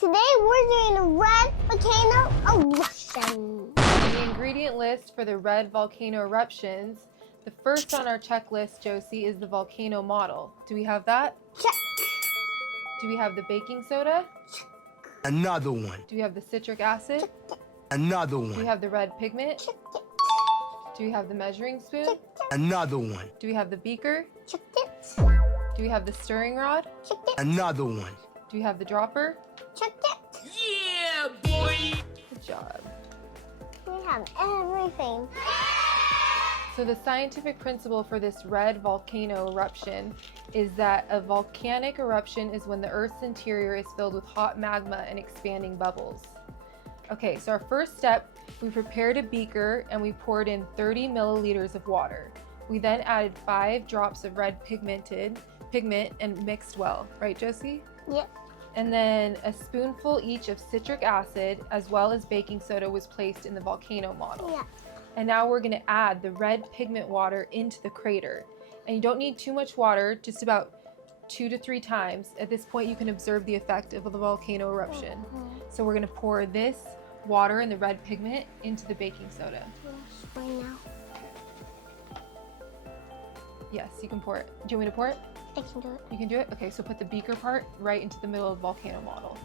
Today we're doing a red volcano eruption. The ingredient list for the red volcano eruptions. The first on our checklist, Josie, is the volcano model. Do we have that? Check. Do we have the baking soda? Check. Another one. Do we have the citric acid? Check it. Another Do we one. have the red pigment? Check it. Do we have the measuring spoon? Check it. Another one. Do we have the beaker? Check it. Do we have the stirring rod? Check it. Another one. Do we have the dropper? Check it. Yeah, boy. Good job. We have everything. So the scientific principle for this red volcano eruption is that a volcanic eruption is when the Earth's interior is filled with hot magma and expanding bubbles. Okay, so our first step, we prepared a beaker and we poured in 30 milliliters of water. We then added 5 drops of red pigment and mixed well, right, Josie? Yep. And then a spoonful each of citric acid as well as baking soda was placed in the volcano model. Yeah. And now we're going to add the red pigment water into the crater. And you don't need too much water, just about 2 to 3 times. At this point, you can observe the effect of the volcano eruption. So we're going to pour this water and the red pigment into the baking soda. Right now. Yes, you can pour it. Do you want me to pour it? I can do it. You can do it? Okay, so put the beaker part right into the middle of the volcano model.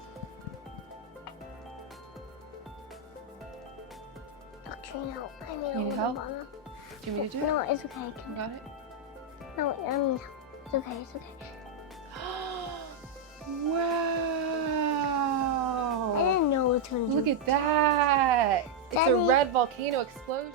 Volcano. I need You a need little help? banana. Do you want me to do No, it? it's okay. You got it? No, it's okay. It's okay. Wow! I didn't know it was gonna do. Look at that! It's a Daddy. red volcano explosion.